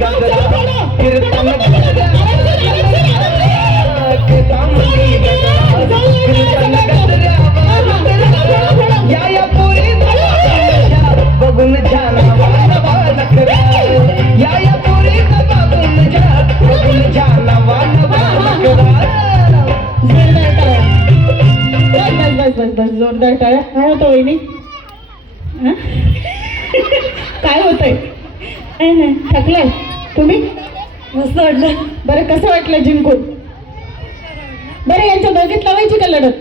गजरा कीर्तन गजरा या पोरी बघून छान या पोरी बघून छान बस जोरदार टाळ्या. काय होतं वहिनी? काय होतंय? नाही थकलंय तुम्ही? मस्त वाटलं. बरं कसं वाटलं जिंकून? बरं यांच्या दोघीत लावायची का लढत?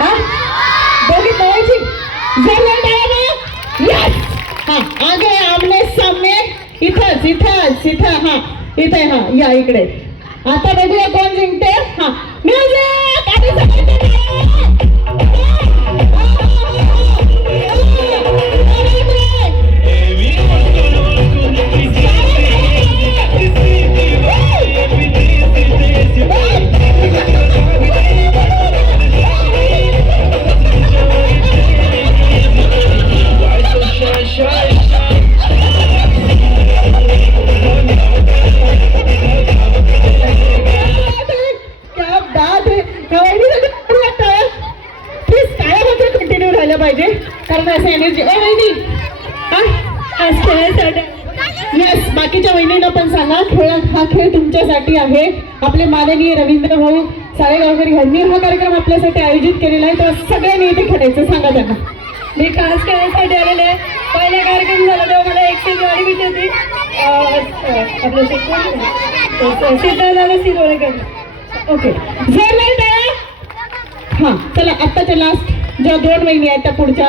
हा दोघीत लावायची. जोरदार टाळ्या. यस हा आगे आमने सामने. इथंच इथंच इथं. हा इथे. हा या इकडे. आता बघूया कोण जिंकते. हा म्युझिक आणि सगळ्यांचे पाहिजे कारण असं एनर्जी यस. बाकीच्या वहिनींना पण सांगा हा खेळ तुमच्यासाठी आहे. आपले माननीय रवींद्र भाऊ साळेगावकर यांनी हा कार्यक्रम आपल्यासाठी आयोजित केलेला आहे. तर सगळ्यांनी इथे खेळायचं. सांगा त्यांना. मी खास खेळायसाठी आलेले आहे. पहिला कार्यक्रम झाला तेव्हा मला एक्सचेंज गाडी भेटली होती. आपलं सिद्धार्थ सिरोळेकर. ओके हां चला आत्ताच्या लास्ट ज्या 2 वहिनी आहेत त्या पुढच्या